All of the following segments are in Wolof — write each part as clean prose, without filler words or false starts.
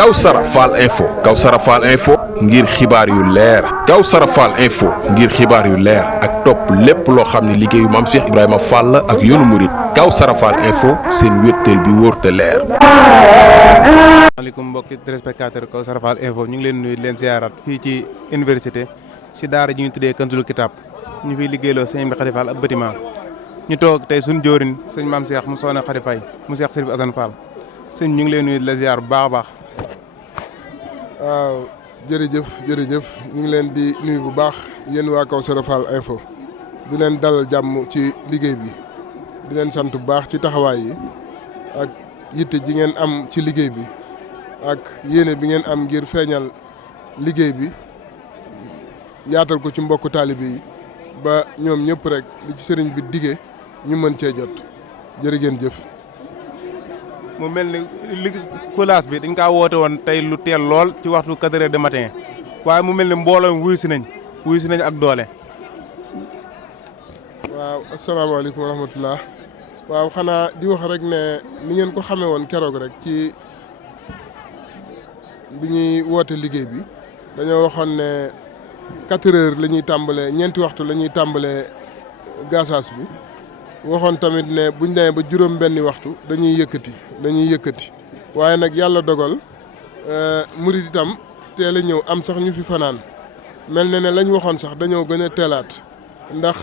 Kawsara Fall info Kawsara Fall info ngir xibaar yu leer Kawsara Fall info ngir xibaar yu leer ak topp lépp loo xam ne liggéeyu Maam Cheikh Ibrahima Fall ak yoonu murit Kawsara Fall info seen wéttal bi wóor te leer. maaleykum mbokki téléspectateur Kawsara Fall info ñu ngi leen nuyu leen ziarat fii ci université si daara ji ñu tuddee Kanzul Kitab ñu fiy liggéeyloo sëñ bi Khady Fall ab bâtiment ñu toog tey suñu joorin sëñ Maam Cheikh mu soxna Khady Faye mu Cheikh Serif Assane Fall sëñ ñu ngi leen nuyu la ziar bu baax a baax. waaw jërëjëf ñu ngi leen di nuyu bu baax yéen waa Kawsara Fall info di leen dalal jàmm ci liggéey bi di leen sant bu baax ci taxawaay yi ak yitte ji ngeen am ci liggéey bi ak yéene bi ngeen am ngir feeñal liggéey bi yaatal ko ci mbokku taalibe yi ba ñoom ñëpp rek li ci sëriñ bi digee ñu mën cee jot jërë ngeen jëf. mu mel ni li coulage bi dañ kaa woote woon tey lu teel lool ci waxtu 4 heures du matin waaye mu mel ni mbooloo mi wuyu si nañ ak doole. waaw asalaamaaleykum wa rahmatullah waaw xanaa di wax rek ne ni ngeen ko xamee woon keroog rek ci bi ñuy woote liggéey bi dañoo waxoon ne 4 heures la ñuy tàmbalee ñeenti waxtu la ñuy tàmbalee gasaas bi. waxoon tamit ne buñ demee ba juróom benni waxtu dañuy yëkkati waaye nag yàlla dogal murid itam teel a ñëw am sax ñu fi fanaan mel na ne lañ waxoon sax dañoo gën a teelaat ndax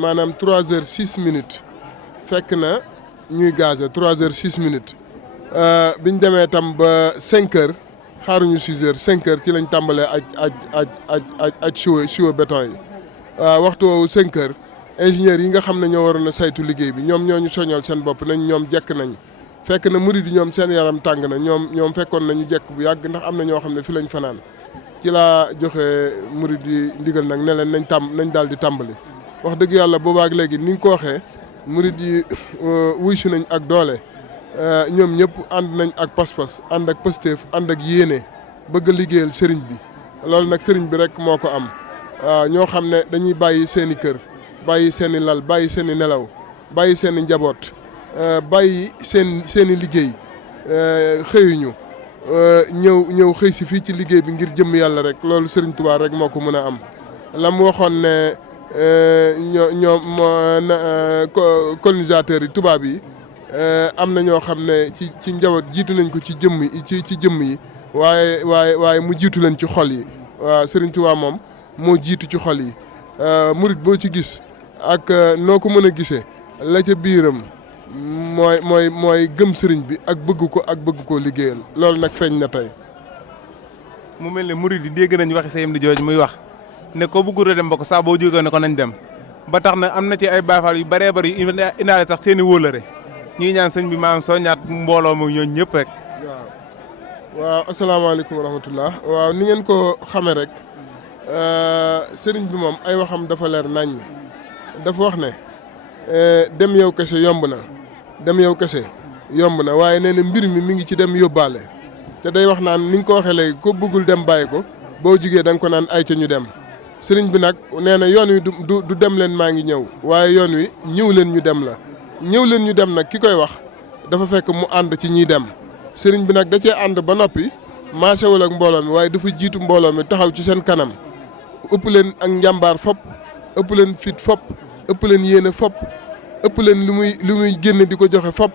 maanaam 3 heures 6 minutes fekk na ñuy gazé 3 heures 6 minutes biñ demee tam ba 5 heures xaaruñu 6 heures 5 heures ci lañ tàmbalee aj siwo béton yi waxtu woowu 5 heures ingénieurs yi nga xam ne ñoo waroon a saytu liggéey bi ñoom ñoo ñu soñal seen bopp nañ ñoom jekk nañ fekk na murid yi ñoom seen yaram tàng na ñoom fekkoon nañu jekk bu yàgg ndax am na ñoo xam ne fi lañ fanaan ci laa joxe murid yi ndigal nag ne leen nañ daal di tàmbali. wax dëgg yàlla boobaak léegi ni nga ko waxee murid yi wuy si nañ ak doole ñoom ñëpp ànd nañ ak pas-pas ànd ak pësteef ànd ak yéene bëgg a liggéeyal sëriñ bi loolu nag sëriñ bi rek moo ko am ñoo xam ne dañuy bàyyi seen i kër. bàyyi seen i lal bàyyi seen i nelaw bàyyi seen i njaboot bàyyi seen i liggéey xëyuñu ñëw xëy si fii ci liggéey bi ngir jëmm yàlla rek loolu Serigne Touba rek moo ko mën a am. la mu waxoon ne colonisateurs yi tubaab yi am na ñoo xam ne ci njaboot jiitu nañ ko ci jëmm yi waaye mu jiitu leen ci xol yi waaw Serigne Touba moom moo jiitu ci xol yi murit boo ci gis. ak noo ko mën a gisee la ca biiram mooy gëm sëriñ bi ak bëgg koo liggéeyal loolu nag feeñ na tey. mu mel ne murid yi dégg nañ waxi sayam di jooj muy wax ne ko bëggul a dem ba ko saa boo jógee ne ko nañ dem ba tax na am na ci ay bayfaal yu bëree bëri yu indaale sax seen i wóolare ñuy ñaan sëñ bi maanaam soo ñaat mbooloo mu ñooñu ñëpp rek. waaw asalaamaaleykum wa rahmatullah waaw ni ngeen ko xamee rek sëriñ bi moom ay waxam dafa leer naññ. dafa wax ne dem yow kese yomb na waaye nee na mbir mi ngi ci dem yóbbaale te day wax naan ni nga ko waxee léegi ko bëggul dem bàyyi ko boo jugee da nga ko naan ay ca ñu dem sëriñ bi nag nee na yoon wi du dem leen maa ngi ñëw waaye yoon wi ñëw leen ñu dem la ñëw leen ñu dem nag ki koy wax dafa fekk mu ànd ci ñiy dem sëriñ bi nag da cee ànd ba noppi maasewul ak mbooloo mi waaye dafa jiitu mbooloo mi taxaw ci seen kanam ëpp leen ak njàmbaar fopp ëpp leen fit fopp ëpp leen yéene fopp ëpp leen lu muy génne di ko joxe fopp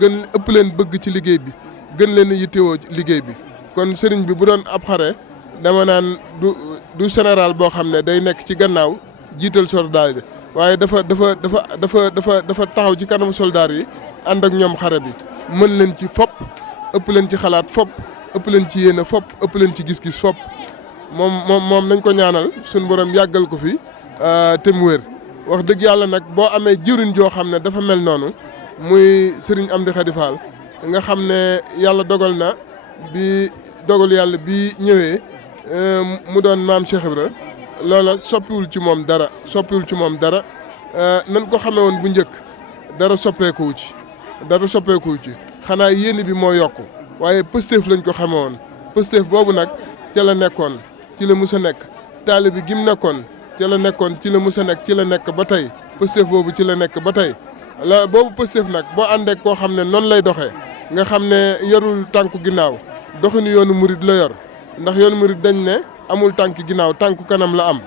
ëpp leen bëgg ci liggéey bi gën leen yittewoo liggéey bi kon sëriñ bi bu doon ab xare dama naan du général boo xam ne day nekk ci gannaaw jiital soldaar yi waaye dafa taxaw ci kanam soldaar yi ànd ak ñoom xare bi mën leen ci fopp ëpp leen ci xalaat fopp ëpp leen ci yéene fopp ëpp leen ci gis-gis fopp moom nañ ko ñaanal suñu borom yàggal ko fi te mu wér. wax dëgg yàlla nag boo amee jëriñ joo xam ne dafa mel noonu muy Serigne Amdi Khady Fall nga xam ne yàlla dogal na bi dogal yàlla bi ñëwee mu doon maam Cheikh Ibra loola soppiwul ci moom dara nan ko xamee woon bu njëkk dara soppeekuwu ci xanaa yéene bi moo yokku waaye pësteef lañ ko xamee woon pësteef boobu nag ca la nekkoon ci la mus a nekk taalibe bi gim nekkoon ci la nekkoon ci la mus a nekk ci la nekk ba tey pësteef boobu ci la nekk ba tey boobu pësteef nag boo àndee koo xam ne noonu lay doxee nga xam ne yarul tànku ginnaaw doxinu yoonu murid la yor ndax yoonu murid dañ ne amul tànk ginnaaw tànku kanam la am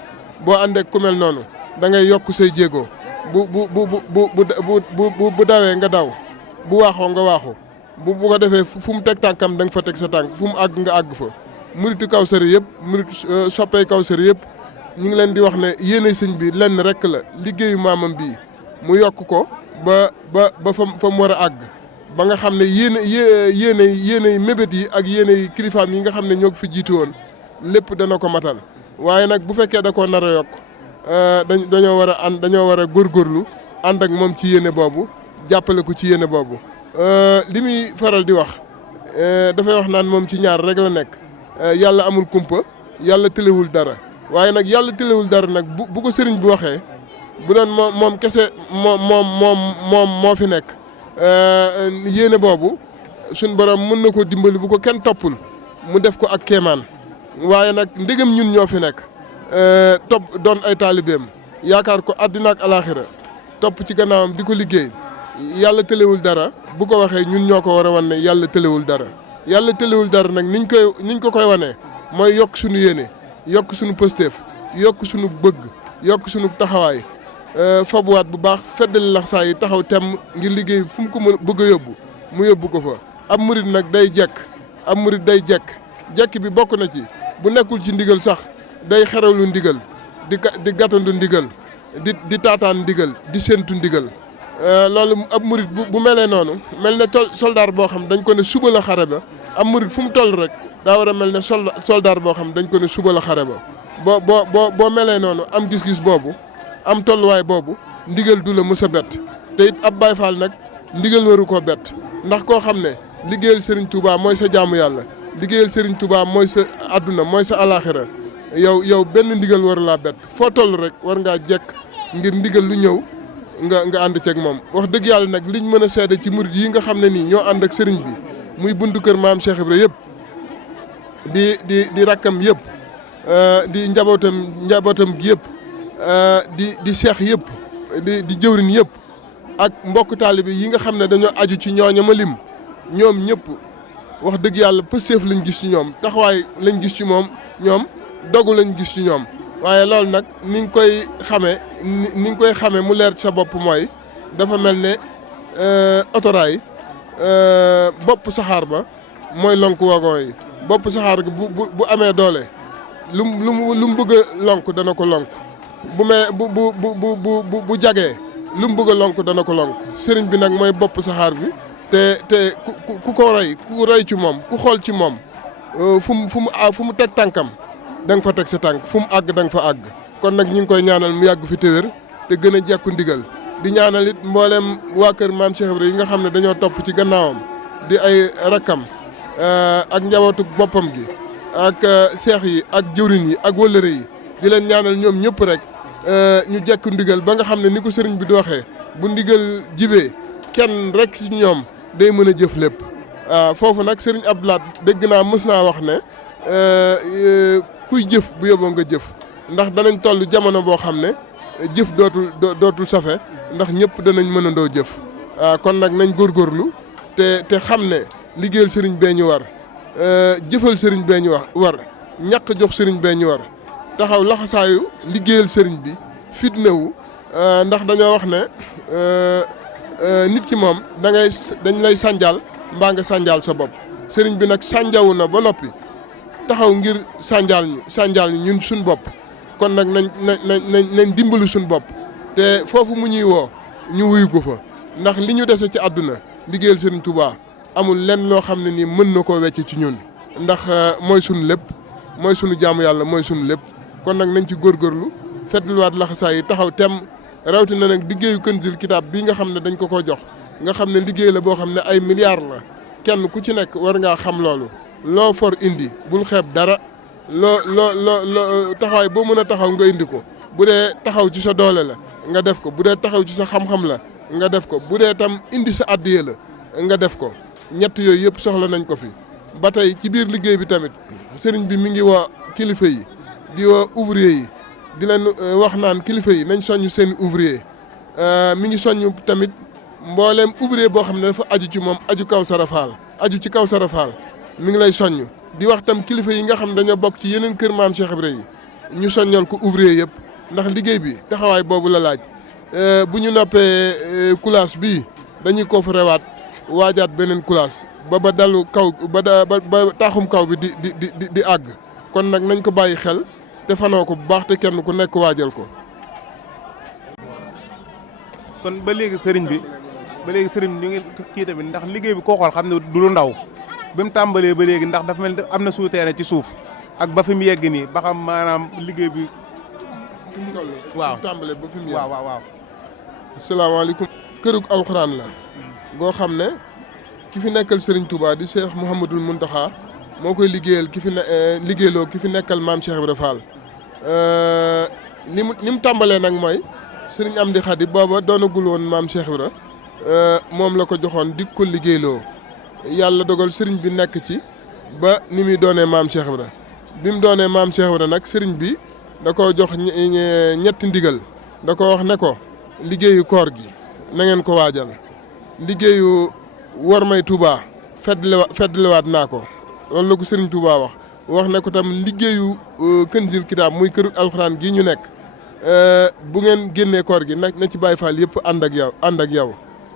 boo àndee ku mel noonu da ngay yokk say jéego bu dawee nga daw bu waaxoo nga waaxu bu ko defee fu mu teg tànkam da nga fa teg sa tànk fu mu àgg nga àgg fa muritu Kawsara yëpp murit soppey Kawsara yëpp ñu ngi leen di wax ne yéene sëñ bi lenn rek la liggéeyu maamam bii mu yokk ko ba fa mu war a àgg ba nga xam ne yéene mébét yi ak yéene kilifaam yi nga xam ne ñoo ko fi jiitu woon lépp dana ko matal waaye nag bu fekkee da koo nar a yokk dañoo war a góorgóorlu ànd ak moom ci yéene boobu jàppale ko ci yéene boobu li muy faral di wax dafay wax naan moom ci ñaar rek la nekk yàlla amul kumpa yàlla tëlewul dara waaye nag yàlla tëlewul dara nag bu ko sëriñ bi waxee bu doon moom kese moo fi nekk yéene boobu suñ borom mën na koo dimbali bu ko kenn toppul mu def ko ak kéemaan waaye nag ndegam ñun ñoo fi nekk topp doon ay taalibeem yaakaar ko àddina ak alaaxira topp ci gannaawam di ko liggéey yàlla tëlewul dara bu ko waxee ñun ñoo ko war a wan ne yàlla tëlewul dara yàlla tëlewul dara nag niñ ko koy wanee mooy yokk suñu yéene yokk suñu pësteef yokk suñu bëgg yokk suñu taxawaay fabuwaat bu baax feddali lax saa yi taxaw temm ngir liggéey fu mu ko mën bëgg a yóbbu mu yóbbu ko fa ab murit nag day jekk ab murit day jekk bi bokk na ci bu nekkul ci ndigal sax day xeralu ndigal di gàttandu ndigal di taataan ndigal di séentu ndigal loolu ab murit bu melee noonu mel ne soldaar boo xam dañ ko ne suba la xare ba ab murit fu mu toll rek daa war a mel ne soldaar boo xam dañ ko ne suba la xare ba boo melee noonu am gis-gis boobu am tolluwaay boobu ndigal du la mës a bett te it ab Baay Faal nag ndigal waru koo bett ndax koo xam ne liggéeyal Serigne Touba mooy sa jaamu yàlla liggéeyal Serigne Touba mooy sa àdduna mooy sa alaaxira yow benn ndigal waru laa bett foo toll rek war ngaa jekk ngir ndigal lu ñëw nga ànd ceeg moom wax dëgg yàlla nag liñ mën a seede ci murit yi nga xam ne nii ñoo ànd ak sëriñ bi muy buntu kër maam Cheikh Ibra yëpp di rakkam yëpp di njabootam gi yëpp di seex yëpp di jëwrin yëpp ak mbokk taalibe yi nga xam ne dañoo aju ci ñooñama lim ñoom ñëpp wax dëgg yàlla pëseef lañ gis ci ñoom taxawaay lañ gis ci ñoom dogu lañ gis ci ñoom waaye loolu nag ni nga koy xamee mu leer ci sa bopp mooy dafa mel ne otoraay bopp saxaar ba mooy lonk wagon yi bopp saxaar gi bu amee doole lu mu bëgg a lonk dana ko lonk bu jagee lu mu bëgg a lonk dana ko lonk sëriñ bi nag mooy bopp saxaar bi te ku ko roy ci moom ku xool ci moom fu mu teg tànkam da nga fa teg sa tànk fu mu àgg da nga fa àgg kon nag ñu ngi koy ñaanal mu yàgg fi te wér te gën a jekku ndigal di ñaanal it mboolem waa kër maam Cheikh Ibra yi nga xam ne dañoo topp ci gannaawam di ay rakkam ak njabootu boppam gi ak seex yi ak jëwriñ yi ak wëllëre yi di leen ñaanal ñoom ñëpp rek ñu jekku ndigal ba nga xam ne ni ko sëriñ bi di waxee bu ndigal jibee kenn rek ci ñoom day mën a jëf lépp foofu nag sëriñ Abdoulaat dégg naa mës naa wax ne kuy jëf bu yóbboo nga jëf ndax danañ toll jamono boo xam ne jëf dootul safe ndax ñëpp danañ mënandoo jëf kon nag nañ góorgóorlu te xam ne liggéeyal sëriñ bee ñu war jëfal sëriñ bee ñu war ñàkk jox sëriñ bee ñu war taxaw laxasaayu liggéeyal sëriñ bi fitnewu ndax dañoo wax ne nit ki moom dañ lay sànjaal mbaa nga sànjaal sa bopp sëriñ bi nag sànjawu na ba noppi taxaw ngir sànjaal ñu ñun suñ bopp kon nag nañ dimbalu suñ bopp te foofu mu ñuy woo ñu wuyu ko fa ndax li ñu dese ci àdduna liggéeyal sëriñ Touba amul lenn loo xam ne nii mën na koo wecc ci ñun ndax mooy suñu lépp mooy suñu jaamu yàlla mooy suñu lépp kon nag nañ ci góorgóorlu fetluwaat laxasaay yi taxaw tem rawatina nag liggéeyu Kanzul Kitab bii nga xam ne dañ ko jox nga xam ne liggéey la boo xam ne ay milliards la kenn ku ci nekk war ngaa xam loolu loo for indi bul xeeb dara loo taxawaay boo mën a taxaw nga indi ko bu dee taxaw ci sa doole la nga def ko bu dee taxaw ci sa xam-xam la nga def ko bu dee tam indi sa addiya la nga def ko ñett yooyu yëpp soxla nañ ko fi ba tey ci biir liggéey bi tamit sëriñ bi mi ngi woo kilifa yi di woo ouvrier yi di leen wax naan kilifa yi nañ soññ seen ouvrier mi ngi soññ tamit mbooleem ouvrier boo xam ne dafa aju ci moom aju Kawsara Fall aju ci Kawsara Fall mi ngi lay soññ di wax tam kilifa yi nga xam dañoo bokk ci yeneen kër maam Cheikh Ibra yi ñu soññal ko ouvrier yëpp ndax liggéey bi taxawaay boobu la laaj bu ñu noppee kulaas bii dañuy ko fa rewaat waajaat beneen kulaas ba dalu kaw ba taaxum kaw bi di àgg kon nag nañ ko bàyyi xel te fanoo ko bu baax te kenn ku nekk waajal ko. kon ba léegi sëriñ bi ñu ngi kii tamit ndax liggéey bi koo xool xam ne du lu ndaw bi mu tàmbalee ba léegi ndax dafa mel ni am na souterrain ci suuf ak ba fi mu yegg nii ba xam maanaam liggéey bi. fi mu toll waaw tàmbalee ba fi mu yegg waaw. asalaamaaleykum. kërug alxuraan la. goo xam ne ki fi nekkal Serigne Touba di Cheikh Mouhamadul Mountakha moo koy liggéeyal liggéeyloo ki fi nekkal maam Cheikh Ibra Fall ni mu tàmbalee nag mooy Serigne Amdi Khady booba doonagul woon maam Cheikh Ibra moom la ko joxoon di ko liggéeyloo yàlla dogal Serigne bi nekk ci ba ni muy doonee maam Cheikh Ibra bi mu doonee maam Cheikh Ibra nag Serigne bi da ko jox ñetti ndigal da ko wax ne ko liggéeyu koor gi na ngeen ko waajal. liggéeyu war may Touba feddliwaat naa ko loolu la ko Serigne Touba wax ne ko tam liggéeyu Kanzul Kitab muy këru alxuraan gii ñu nekk bu ngeen génnee koor gi nag na ci Baay Faal yëpp ànd ak yow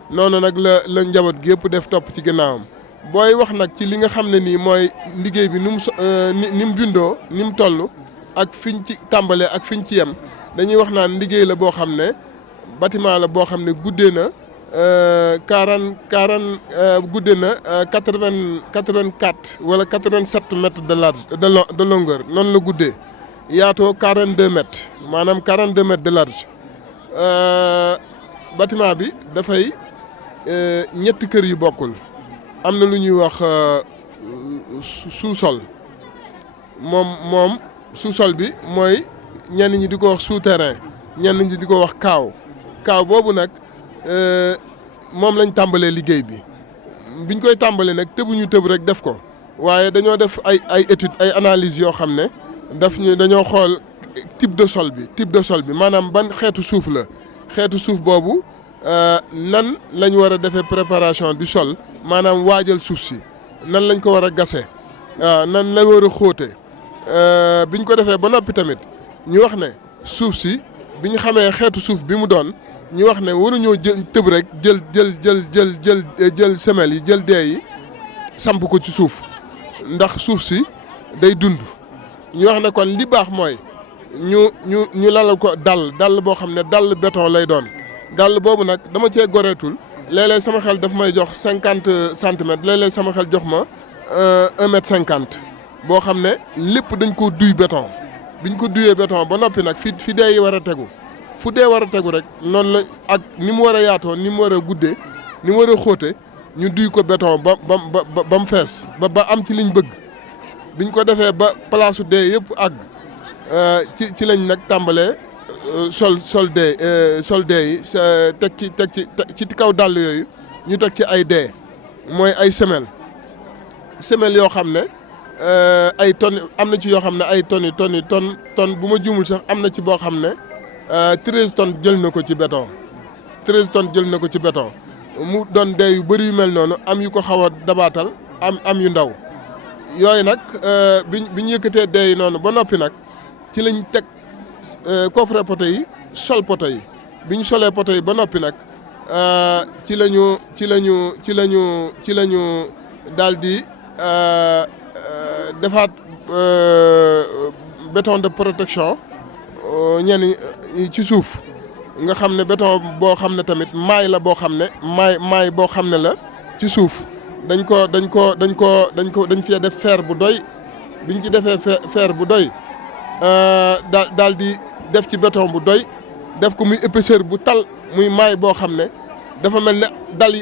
noonu nag la njaboot gi yëpp def topp ci gannaawam booy wax nag ci li nga xam ne nii mooy liggéey bi ni mu bindoo ni mu toll ak fiñ ci tàmbalee ak fiñ ci yem dañuy wax naan liggéey la boo xam ne bâtiment la boo xam ne guddee na. 80 guddee na 84 wala 87 mètres de large de longueur noonu la guddee yaatoo 42 mètres maanaam 42 mètres de large bâtiment bi dafay ñetti kër yu bokkul am na lu ñuy wax sous-sol moom sous-sol bi mooy ñenn ñi di ko wax souterrain ñenn ñi di ko wax kaaw boobu nag. moom lañ tàmbalee liggéey bi biñ koy tàmbalee nag tëbuñu tëb rek def ko waaye dañoo def ay études ay analyses yoo xam ne dañoo xool type de sol bi maanaam ban xeetu suuf la xeetu suuf boobu nan lañ war a defee préparation du sol maanaam waajal suuf si nan lañ ko war a gasee nan la war a xóote biñ ko defee ba noppi tamit ñu wax ne suuf si bi ñu xamee xeetu suuf bi mu doon. ñu wax ne waruñoo tëb rek jël semelle yi jël dee yi samp ko ci suuf ndax suuf si day dund ñu wax ne kon li baax mooy ñu lalal ko dall boo xam ne dall béton lay doon dall boobu nag dama cee goreetul léeg-léeg sama xel daf may jox 50 centimètres léeg-léeg sama xel jox ma 1 mètre 50 boo xam ne lépp dañ ko duy béton biñ ko duyee béton ba noppi nag fi dee yi war a tegu. fu dee war a tegu rek noonu la ak ni mu war a yaatoo ni mu war a guddee ni mu war a xóote ñu duy ko béton ba mu fees ba am ci liñ bëgg biñ ko defee ba palaasu dee yëpp àgg ci lañ nag tàmbalee sol dee yi teg ci kaw dàll yooyu ñu teg ci ay dee mooy ay semelle yoo xam ne ay tonnes am na ci yoo xam ne ay tonnes bu ma juumul sax am na ci boo xam ne 13 tonnes jël na ko ci béton 13 tonnes jël na ko ci béton mu doon dee yu bëri yu mel noonu am yu ko xaw a dabaatal am yu ndaw yooyu nag bi ñu yëkkatee dee yi noonu ba noppi nag ci lañ teg coffre poto yi sol poto yi bi ñu solee poto yi ba noppi nag ci lañu daal di defaat béton de protection ñenn ci suuf nga xam ne béton boo xam ne tamit maay la boo xam ne maay boo xam ne la ci suuf dañ fee def fer bu doy biñ ci defee fer bu doy daal di def ci béton bu doy def ko muy épaisseur bu tal muy maay boo xam ne dafa mel ne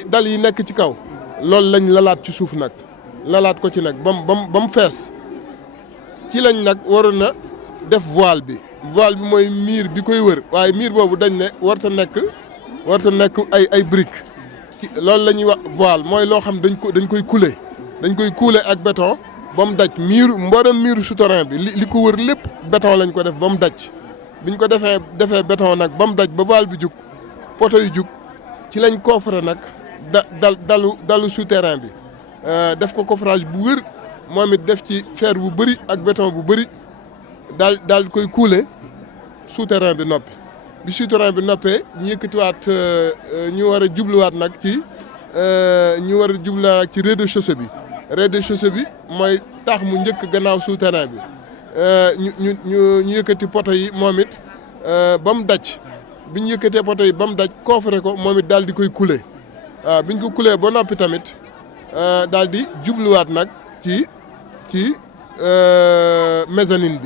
dal yi nekk ci kaw loolu lañ lalaat ci suuf nag lalaat ko ci nag ba mu fees ci lañ nag waroon na def voile bi mooy miir bi koy wër waaye miir boobu dañ ne warta nekk ay briques loolu la ñuy wax voile mooy loo xam dañ koy couler ak béton ba mu daj mboolem miiru souterrain bi li ko wër lépp béton lañ ko def ba mu daj biñ ko defee béton nag ba mu daj ba voile bi jug poto yu jug ci lañ coffrer nag dalu souterrain bi def ko coffrage bu wër moom it def ci fer bu bëri ak béton bu bëri daal di koy couler souterrain bi noppi bi souterrain bi noppee ñu yëkkatiwaat ñu war a jubluwaat nag ci rez-de-chaussée bi rez-de-chaussée bi mooy taax mu njëkk gannaaw souterrain bi ñu yëkkati poto yi moom it ba mu daj bi ñu yëkkatee poto yi ba mu daj coffre ko moom it daal di koy couler waaw bi ñu ko couler ba noppi tamit daal di jubluwaat nag ci mezzanine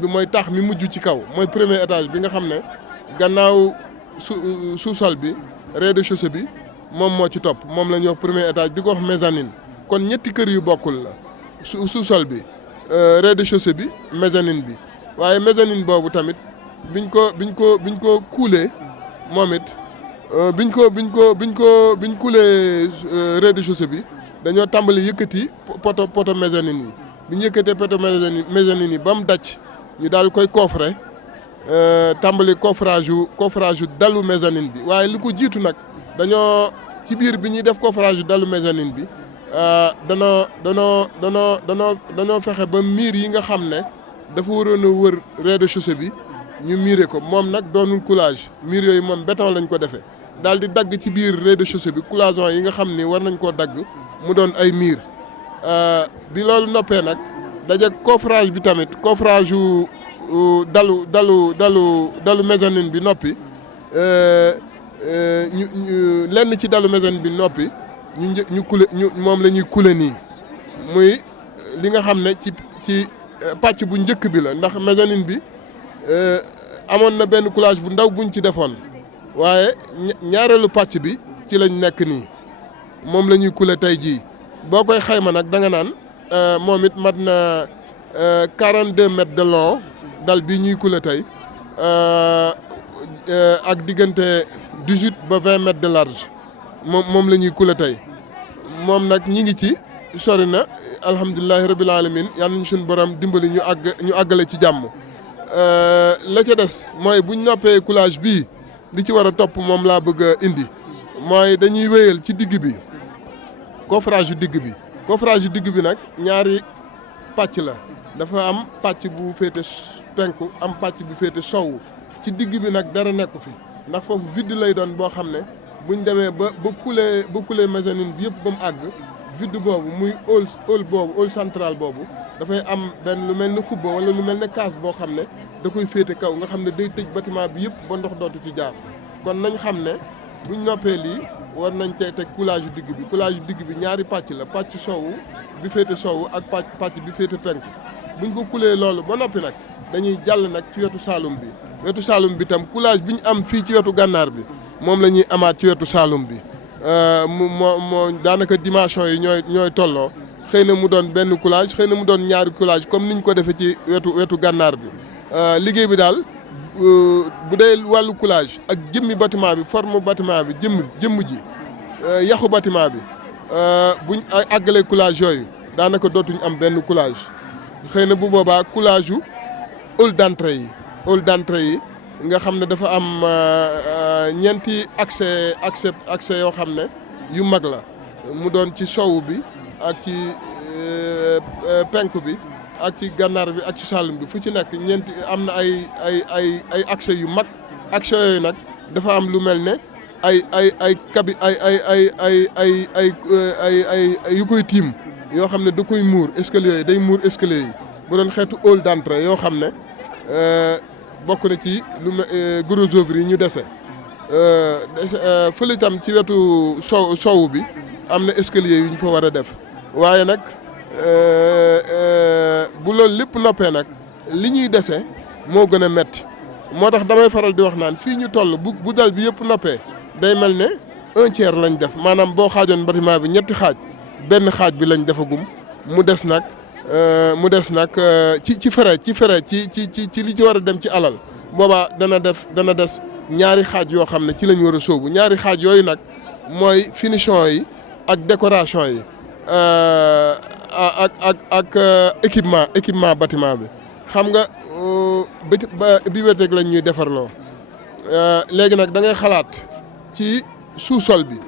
bi mooy taax mi mujj ci kaw mooy premier étage bi nga xam ne gannaaw sous-sol bi rez-de-chaussée bi moom moo ci topp moom la ñuy wax premier étage di ko wax mezzanine kon ñetti kër yu bokkul la sous-sol bi rez-de-chaussée bi mezzanine bi waaye mezzanine boobu tamit biñ ko couler moom it biñ couler rez-de-chaussée bi dañoo tàmbali yëkkati poto mezzanine yi bi ñu yëkkatee poto mezzanine yi ba mu daj ñu daal koy coffrer tàmbali coffrage yu dalu mezzanine bi waaye li ko jiitu nag dañoo ci biir bi ñuy def coffrage yu dalu mezzanine bi danoo fexe ba miir yi nga xam ne dafa waroon a wër rez-de-chaussée bi ñu miire ko moom nag doonul coulage miir yooyu moom béton lañ ko defee daal di dagg ci biir rez-de-chaussée bi cloison yi nga xam ni war nañ koo dagg mu doon ay miir bi loolu noppee nag daje coffrage bi tamit coffrage yu dalu mezzanine bi noppi lenn ci dalu mezzanine bi noppi moom la ñuy couler nii muy li nga xam ne ci pàcc bu njëkk bi la ndax mezzanine bi amoon na benn coulage bu ndaw buñ ci defoon waaye ñaareelu pàcc bi ci lañ nekk nii moom la ñuy couler tey jii boo koy xayma nag da nga naan moom it mat na 42 mètres de long dal bii ñuy couler tey ak diggante 18 ba 20 mètres de large moom la ñuy couler tey moom nag ñi ngi ci sori na alhamdulilahi rabil alamin yal nañu suñu borom dimbali ñu àggale ci jàmm la ca des mooy buñ noppee coulage bii li ci war a topp moom laa bëgg a indi mooy dañuy wéyal ci digg bi coffrage yu digg bi nag ñaari pàcc la dafa am pàcc bu féete penku am pàcc bu féete sowu ci digg bi nag dara nekku fi ndax foofu vide lay doon boo xam ne buñ demee ba couler mezzanine bi yëpp ba mu àgg vide boobu muy hall central boobu dafay am benn lu mel ni xubba wala lu mel ne kaas boo xam ne da koy féete kaw nga xam ne day tëj bâtiment bi yëpp ba ndox dootu ci jaar kon nañ xam ne buñ noppee lii war nañ tey teg coulage yu digg bi ñaari pàcc la pàcc sowu bi féete sowu ak pàcc bi féete penku buñ ko couler loolu ba noppi nag dañuy jàll nag ci wetu Saalum bi tam coulage bi ñu am fii ci wetu gànnaar bi moom la ñuy amaat ci wetu Saalum bi moo daanaka dimension yi ñooy tolloo xëy na mu doon benn coulage xëy na mu doon ñaari coulage comme niñ ko defee ci wetu gànnaar bi liggéey bi daal bu dee wàllu coulage ak jëmmi bâtiment bi forme bâtiment bi jëmm ji yaxu bâtiment bi buñ àggalee coulage yooyu daanaka dootuñ am benn coulage xëy na bu boobaa coulage yu hall d'entrée yi nga xam ne dafa am ñeenti accès yoo xam ne yu mag la mu doon ci sowu bi ak ci penku bi ak ci gànnaar bi ak ci Saalum bi fu ci nekk ñeenti am na ay accès yu mag accès yooyu nag dafa am lu mel ne ay yu koy tiim yoo xam ne da koy muur escalier yi day muur escalier yi bu doon xeetu hall d'entrée yoo xam ne bokk na ci lu gros œuvre yi ñu dese fële itam ci wetu sowu bi am na escalier yu ñu fa war a def waaye nag bu loolu lépp noppee nag li ñuy dese moo gën a metti moo tax damay faral di wax naan fii ñu toll bu dal bi yëpp noppee day mel ne 1/3 lañ def maanaam boo xaajoon bâtiment bi ñetti xaaj benn xaaj bi lañ defagum mu des nag ci fere ci li ci war a dem ci alal boobaa dana des ñaari xaaj yoo xam ne ci lañ war a sóobu ñaari xaaj yooyu nag mooy finition yi ak décoration yi ak équipement bâtiment bi xam nga bibliothèque lañ ñuy defarloo léegi nag da ngay xalaat ci sous-sol bi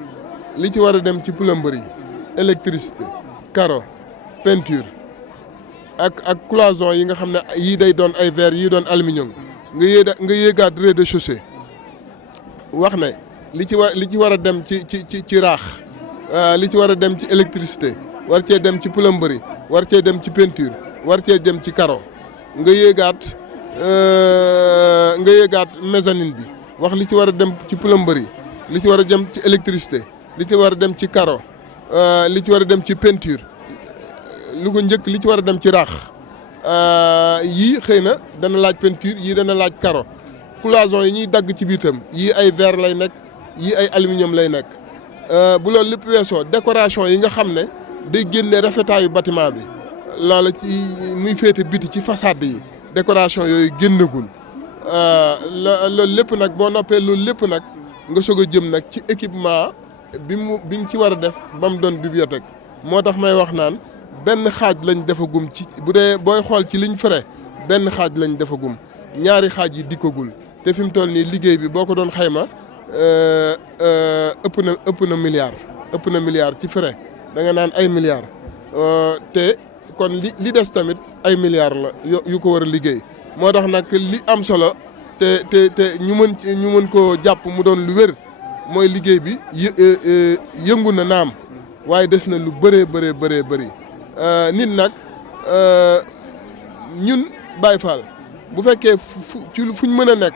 li ci war a dem ci plomberie électricité carreau peinture ak cloison yi nga xam ne yii day doon ay verre yii doon aluminium nga yéegaat rez-de-chaussée wax ne li ci war a dem ci raax li ci war a dem ci électricité war cee dem ci plomberie war cee dem ci peinture war cee dem ci carreau nga yéegaat mezzanine bi wax li ci war a dem ci plomberie li ci war a dem ci électricité li ci war a dem ci carreau li ci war a dem ci peinture lu ko njëkk li ci war a dem ci raax yii xëy na dana laaj peinture yii dana laaj carreau cloison yi ñuy dagg ci biir itam yii ay verre lay nekk yii ay aluminium lay nekk bu loolu lépp weesoo décoration yi nga xam ne day génne rafetaayu bâtiment bi loola ci muy féete biti ci façade yi décoration yooyu génnagul loolu lépp nag boo noppee loolu lépp nag nga soog a jëm nag ci équipement bi mu ci war a def ba mu doon bibliothèque moo tax may wax naan benn xaaj lañ defagum ci bu dee booy xool ci liñ fere benn xaaj lañ defagum ñaari xaaj yi dikkagul te fi mu toll nii liggéey bi boo ko doon xayma ëpp na milliard ci fere da nga naan ay milliards te kon li des tamit ay milliards la yu ko war a liggéey moo tax nag li am solo te ñu mën koo jàpp mu doon lu wér mooy liggéey bi yëngu na naam waaye des na lu bëree bëri nit nag ñun Baye Fall bu fekkee fuñ mën a nekk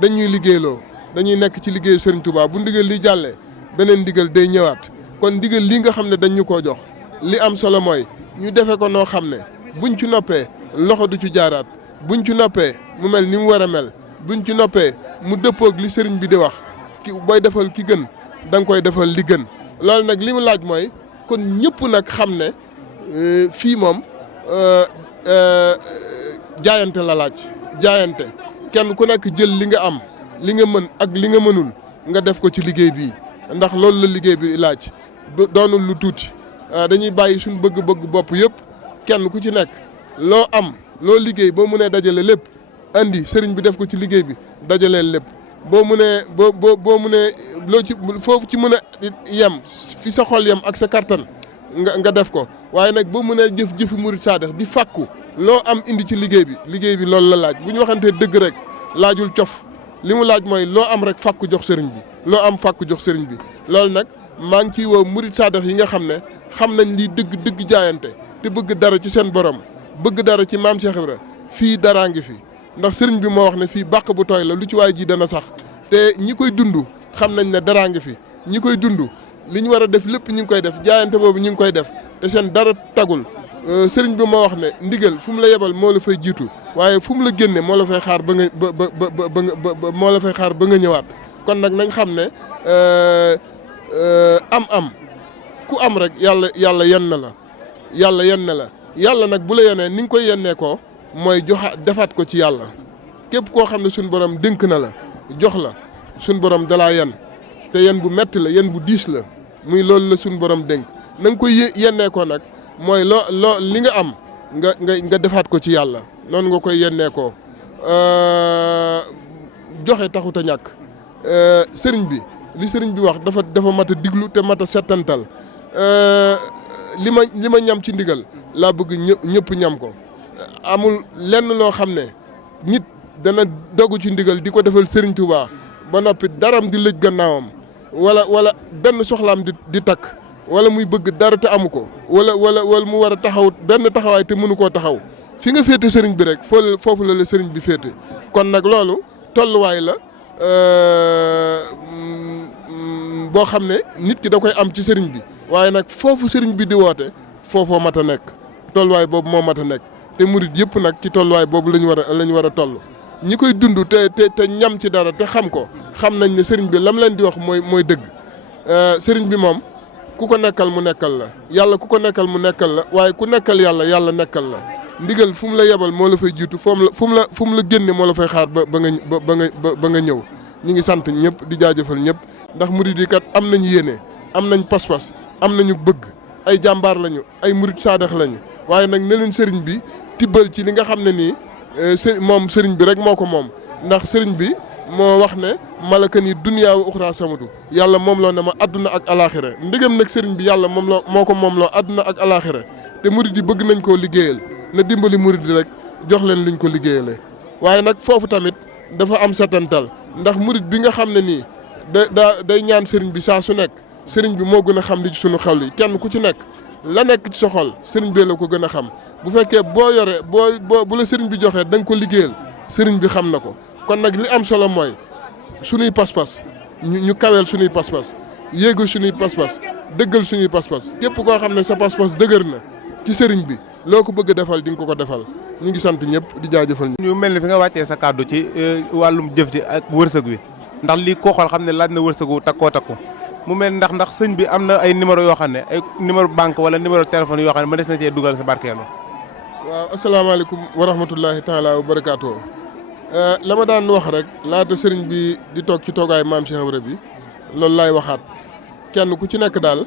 dañuy liggéeyloo dañuy nekk ci liggéeyu Serigne Touba bu ndigal li jàllee beneen ndigal day ñëwaat kon ndigal li nga xam ne dañ ñu koo jox li am solo mooy ñu defe ko noo xam ne buñ ci noppee loxo du ci jaaraat buñ ci noppee mu mel ni mu war a mel buñ ci noppee mu dëppoog li sëriñ bi di wax ki booy defal ki gën da nga koy defal li gën loolu nag li mu laaj mooy kon ñëpp nag xam ne fii moom jaayante la laaj jaayante kenn ku nekk jël li nga am li nga mën ak li nga mënul nga def ko ci liggéey bii ndax loolu la liggéey bi laaj doonul lu tuuti dañuy bàyyi suñu bëgg-bëgg bopp yëpp kenn ku ci nekk loo am loo liggéey boo mënee dajale lépp andi sëriñ bi def ko ci liggéey bi dajaleel lépp boo mënee boo mënee loo ci foofu ci mën a yem fi sa xol yem ak sa kattan nga def ko waaye nag boo mënee jëfi murid saadax di fàkku loo am indi ci liggéey bi loolu la laaj bu ñu waxantee dëgg rek laajul cof li mu laaj mooy loo am rek fàkku jox sëriñ bi loo am fàkku jox sëriñ bi loolu nag maa ngi ciy woo murid saadax yi nga xam ne xam nañ lii dëgg jaayante te bëgg dara ci seen borom bëgg dara ci maam Cheikh Ibra fii daraa ngi fi ndax sëriñ bi moo wax ne fii bàq bu tooy la lu ci waay ji dana sax te ñi koy dund xam nañ ne daraa ngi fi ñi koy dund li ñu war a def lépp ñu ngi koy def jaayante boobu ñu ngi koy def te seen dara tagul sëriñ bi moo wax ne ndigal fu mu la yebal moo la fay jiitu waaye fu mu la génne moo la fay xaar ba nga moo la fay xaar ba nga ñëwaat kon nag nañ xam ne am ku am rek yàlla yenn na la yàlla nag bu la yenee ni nga koy yennee ko mooy defaat ko ci yàlla képp koo xam ne suñ borom dénk na la jox la suñ borom dalaa yen te yen bu metti la yen bu diis la muy loolu la suñ borom dénk na nga koy yennee ko nag mooy loo li nga am nga defaat ko ci yàlla noonu nga koy yennee ko joxe taxut a ñàkk sëriñ bi li sëriñ bi wax dafa mat a diglu te mat a settantal li ma ñam ci ndigal laa bëgg ñëpp ñam ko amul lenn loo xam ne nit dana dogu ci ndigal di ko defal sëriñ Touba ba noppi daram di lëj gannaawam wala benn soxlaam di takk wala muy bëgg dara te amu ko wala mu war a taxaw benn taxawaay te mënu koo taxaw fi nga féete sëriñ bi rek foofu la sëriñ bi féete kon nag loolu tolluwaay la boo xam ne nit ki da koy am ci sëriñ bi waaye nag foofu sëriñ bi di woote foofoo mat a nekk tolluwaay boobu moo mat a nekk te murit yëpp nag ci tolluwaay boobu lañ war a toll ñi koy dund te ñam ci dara te xam ko xam nañ ne sëriñ bi lam leen di wax mooy dëgg sëriñ bi moom ku ko nekkal mu nekkal la yàlla ku ko nekkal mu nekkal la waaye ku nekkal yàlla nekkal la ndigal fu mu la yebal moo la fay jiitu fu mu la génne moo la fay xaar ba nga ñëw ñu ngi sant ñëpp di jaajëfal ñëpp ndax murit yi kat am nañu yéene am nañ pas-pas am nañu bëgg ay jàmbaar lañu ay murit saadax lañu waaye nag ne leen sëriñ bi tibbal ci li nga xam ne nii moom sëriñ bi rek moo ko moom ndax sëriñ bi moo wax ne malaka ni dunya wa uxra samadu yàlla moom loo ne ma adduna ak alaxira ndigam nag sëriñ bi yàlla moo ko moom loo adduna ak alaxira te murit yi bëgg nañ koo liggéeyal na dimbali murid rek jox leen luñ ko liggéeyale waaye nag foofu tamit dafa am setantal ndax murid bi nga xam ne nii day ñaan sëriñ bi saa su nekk sëriñ bi moo gën a xam li ci sunu xol yi kenn ku ci nekk la nekk ci sa xol sëriñ bi la ko gën a xam bu fekkee boo yore bu la sëriñ bi joxee da nga ko liggéeyal sëriñ bi xam na ko kon nag li am solo mooy sunuy pas-pas ñu kaweel sunuy pas-pas yéegal sunuy pas-pas dëggal sunuy pas-pas képp koo xam ne sa pas-pas dëgër na ci sëriñ bi loo ko bëgg a defal di nga ko defal ñu ngi sant ñëpp di jaajëfal ñu mel ni fi nga wàccee sa kàddu ci wàllum jëf ji ak wërsëg wi ndax lii koo xool xam ne laaj na wërsëgu takkoo mu mel ndax sëñ bi am na ay numéro yoo xam ne ay numéro banque wala numéro téléphone yoo xam ne ma des na cee dugal sa barkeelu. waaw asalaamaaleykum wa rahmatullahi taala wa barakaatu. la ma daan wax rek laata sëriñ bi di toog ci toogaay maam Cheikh Ibra bi loolu laay waxaat kenn ku ci nekk daal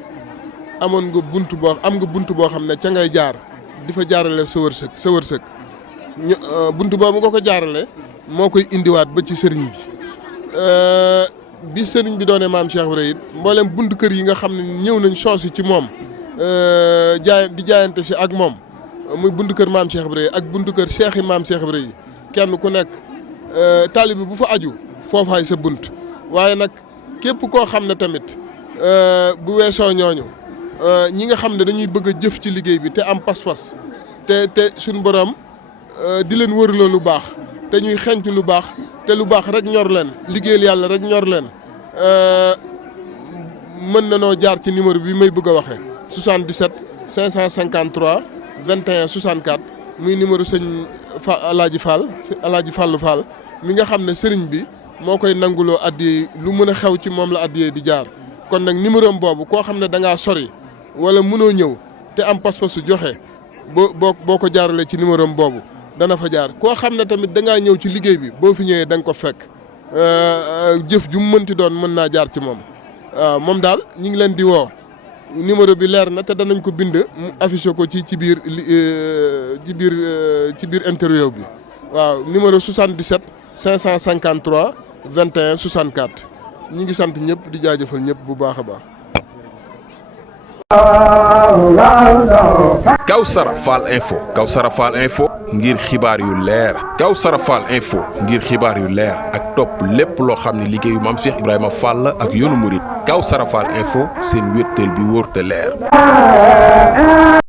am nga bunt boo xam ne ca ngay jaar di fa jaarale sa wërsëg bunt boobu nga ko jaarale moo koy indiwaat ba ci sëriñ bi. bi sëriñ bi doonee maam Cheikh Ibra it mboolem buntu kër yi nga xam ne ñëw nañ soosi ci moom di jaayante si ak moom muy buntu kër maam Cheikh Ibra yi ak buntu kër seex yi maam Cheikh Ibra yi kenn ku nekk taalibe bu fa aju foofaay sa bunt waaye nag képp koo xam ne tamit bu weesoo ñooñu ñi nga xam ne dañuy bëgg a jëf ci liggéey bi te am pas-pas te suñu borom di leen wërloo lu baax te ñuy xenc lu baax te lu baax rek ñor leen liggéeyal yàlla rek ñor leen mën na noo jaar ci numéro bi may bëgg a waxee 77 553 21 64 muy numéro sëñ Alaaji Fàllu Fall mi nga xam ne sëriñ bi moo koy nanguloo addiyee lu mën a xew ci moom la addiyee di jaar kon nag numéro am boobu koo xam ne da ngaa sori wala mënoo ñëw te am pas-pas su joxe boo ko jaaralee ci numéro am boobu dana fa jaar koo xam ne tamit da ngaa ñëw ci liggéey bi boo fi ñëwee da nga ko fekk jëf ju mu mënti doon mën naa jaar ci moom moom daal ñu ngi leen di woo numéro bi leer na te danañ ko bind mu affiché ko ci biir interview bi waaw numéro 77 553 21 64 ñu ngi sant ñëpp di jaajëfal ñëpp bu baax a baax. Kawsara Fall Info ngir xibaar yu leer Kawsara Fall Info ngir xibaar yu leer ak topp lépp loo xam ne liggéeyu maam Cheikh Ibrahima Fall ak yoonu murit Kawsara Fall Info seen wéttal bi wóor te leer